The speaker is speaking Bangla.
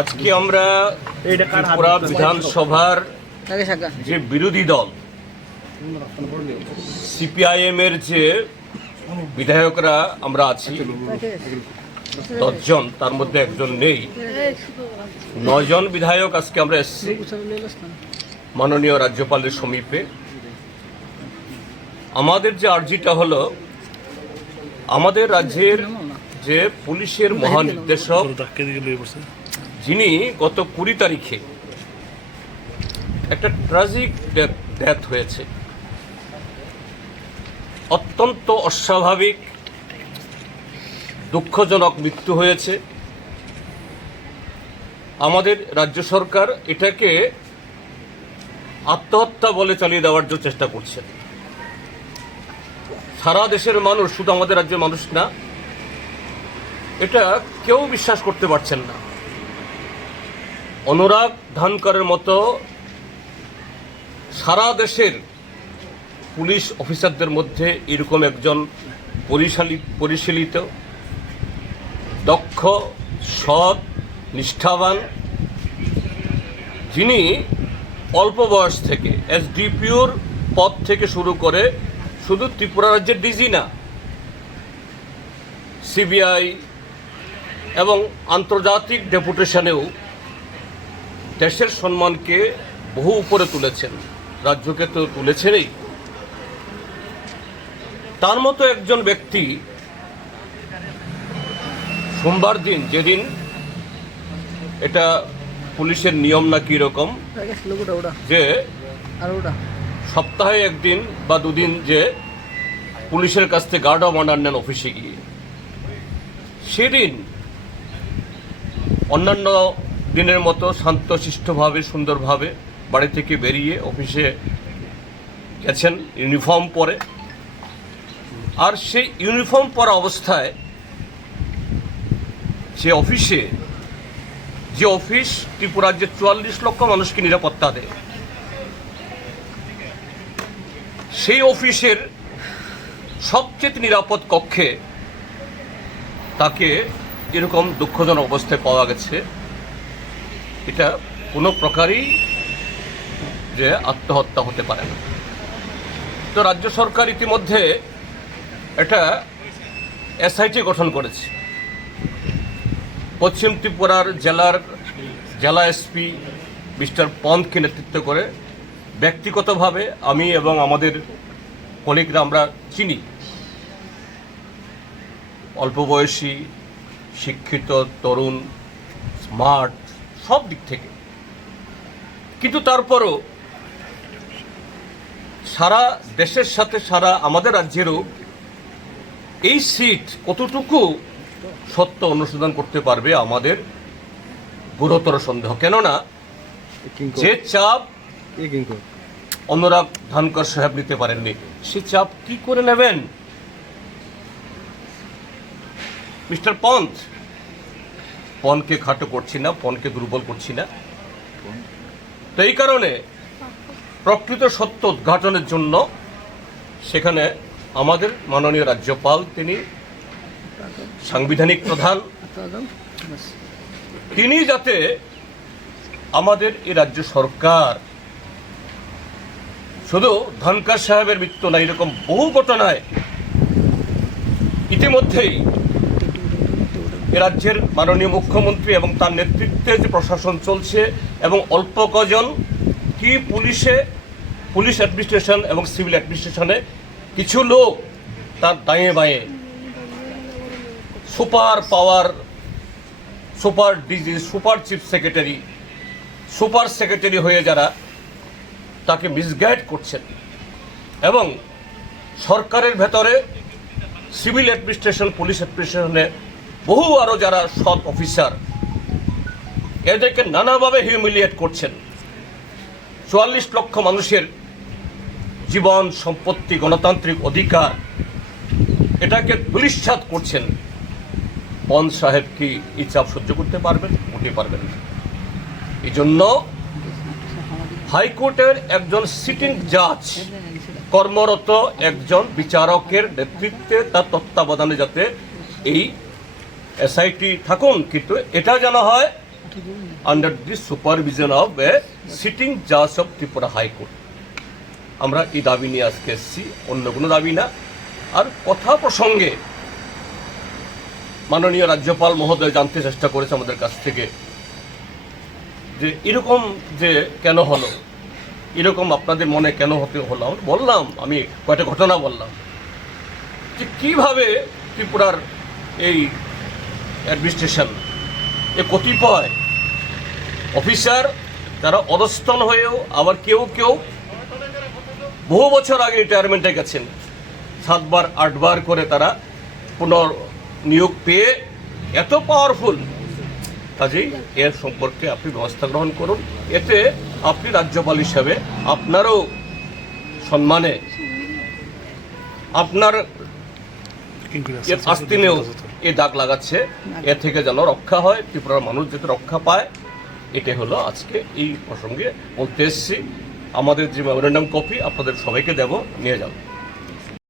আজকে আমরা ত্রিপুরা বিধানসভার যে বিরোধী দল সিপিআইএম এর যে বিধায়করা আমরা আছি 10 জন, তার মধ্যে একজন নেই, 9 জন বিধায়ক আজকে আমরা এসেছি মাননীয় রাজ্যপালের সমীপে। আমাদের যে আর্জিটা হলো, আমাদের রাজ্যের যে পুলিশের মহানির্দেশক যিনি গত 20 তারিখে একটা ট্র্যাজিক ডেথ হয়েছে, অত্যন্ত অস্বাভাবিক দুঃখজনক মৃত্যু হয়েছে। আমাদের রাজ্য সরকার এটাকে আত্মহত্যা বলে চালিয়ে দেওয়ার জন্য চেষ্টা করছে। সারা দেশের মানুষ, শুধু আমাদের রাজ্যের মানুষ না, এটা কেউ বিশ্বাস করতে পারছেন না। অনুরাগ ধানকরের মতো সারা দেশের পুলিশ অফিসারদের মধ্যে এরকম একজন পরিশীলিত, দক্ষ, সৎ, নিষ্ঠাবান, যিনি অল্প বয়স থেকে এসডিপিওর পদ থেকে শুরু করে শুধু ত্রিপুরা রাজ্যের ডিজি না, সিবিআই এবং আন্তর্জাতিক ডেপুটেশনেও দেশের সম্মানকে বহু উপরে তুলেছেন, রাজ্যকে তো তুলেছেনই। তার মতো একজন ব্যক্তি সোমবার দিন, যেদিন এটা পুলিশের নিয়ম না কি রকম যে সপ্তাহে একদিন বা দুদিন যে পুলিশের কাছ থেকে গার্ড অফ অনার নেন অফিসে গিয়ে, সেদিন অন্যান্য দিনের মতো শান্তশিষ্টভাবে সুন্দরভাবে বাড়ি থেকে বেরিয়ে অফিসে গেছেন ইউনিফর্ম পরে। আর সেই ইউনিফর্ম পরা অবস্থায় যে অফিস ত্রিপুরার যে 44 লক্ষ মানুষকে নিরাপত্তা দেয়, সেই অফিসের সবচেয়ে নিরাপদ কক্ষে তাকে এরকম দুঃখজনক অবস্থায় পাওয়া গেছে। এটা কোনো প্রকারই যে আত্মহত্যা হতে পারে না। তো রাজ্য সরকার ইতিমধ্যে এটা এসআইটি গঠন করেছে। পশ্চিম ত্রিপুরার জেলা এসপি মিস্টার পন্থকে নেতৃত্ব করে ব্যক্তিগতভাবে আমি এবং আমাদের কলিগরা আমরা চিনি, অল্প বয়সী, শিক্ষিত, তরুণ, স্মার্ট, সব দিক থেকে। কিন্তু তারপরও সারা দেশের সাথে সারা আমাদের রাজ্যেরও এই সিট কতটুকু সত্য অনুসন্ধান করতে পারবে আমাদের গুরুতর সন্দেহ। কেননা যে চাপ অনুরাগ ধানকর সাহেব নিতে পারেননি, সে চাপ কি করে নেবেন মিস্টার পনকে খাটো করছি না, পনকে দুর্বল করছি না। তো এই কারণে প্রকৃত সত্য উদ্ঘাটনের জন্য সেখানে আমাদের মাননীয় রাজ্যপাল, তিনি সাংবিধানিক প্রধান, তিনি যাতে আমাদের এই রাজ্য সরকার শুধু ধনকর সাহেবের মৃত্যু না, এরকম বহু ঘটনায় ইতিমধ্যেই এ রাজ্যের মাননীয় মুখ্যমন্ত্রী এবং তার নেতৃত্বে যে প্রশাসন চলছে, এবং অল্প কজন কি পুলিশ অ্যাডমিনিস্ট্রেশন এবং সিভিল অ্যাডমিনিস্ট্রেশনে কিছু লোক তার দাঁয়ে বাঁয়ে super power, super DG, super chief secretary, super secretary হয়ে যারা তাকে মিসগাইড করছেন, এবং সরকারের ভেতরে সিভিল অ্যাডমিনিস্ট্রেশন, পুলিশ অ্যাডমিনিস্ট্রেশনে বহু আরও যারা সৎ অফিসার, এদেরকে নানাভাবে হিউমিলিয়েট করছেন। 44 লক্ষ মানুষের জীবন, সম্পত্তি, গণতান্ত্রিক অধিকার, এটাকে ধূলিসাৎ করছেন। পন সাহেব কি এই চাপ সহ্য করতে পারবেন? মোটেই পারবেন না। এই জন্য হাইকোর্টের একজন সিটিং জাজ, কর্মরত একজন বিচারকের নেতৃত্বে, তার তত্ত্বাবধানে যাতে এই এসআইটি থাকুন, কিন্তু এটা যেন হয় under the supervision of a sitting জাজ অফ ত্রিপুরা হাইকোর্ট। আমরা এই দাবি নিয়ে আজকে এসেছি, অন্য কোনো দাবি না। আর কথা প্রসঙ্গে মাননীয় রাজ্যপাল মহোদয় জানতে চেষ্টা করেছে আমাদের কাছ থেকে যে এরকম যে কেন হলো, এরকম আপনাদের মনে কেন হতে হলো। আমি বললাম, আমি কয়েকটা ঘটনা বললাম যে কীভাবে ত্রিপুরার এই অ্যাডমিনিস্ট্রেশন এ কতিপয় অফিসার তারা অধস্তন হয়েও, আবার কেউ কেউ বহু বছর আগে রিটায়ারমেন্টে গেছেন, 7 বার 8 বার করে তারা পুনর্নিয়োগ পেয়ে এত পাওয়ারফুল। কাজেই এর সম্পর্কে আপনি ব্যবস্থা গ্রহণ করুন। এতে আপনি রাজ্যপাল হিসাবে আপনারও সম্মানে, আপনার আস্তিনেও এ দাগ লাগাচ্ছে। এর থেকে যেন রক্ষা হয়, ত্রিপুরার মানুষ যাতে রক্ষা পায়, এটাই হলো আজকে এই প্রসঙ্গে বলতে এসেছি। আমাদের যে মেমোরেন্ডাম কপি আপনাদের সবাইকে দেব, নিয়ে যান।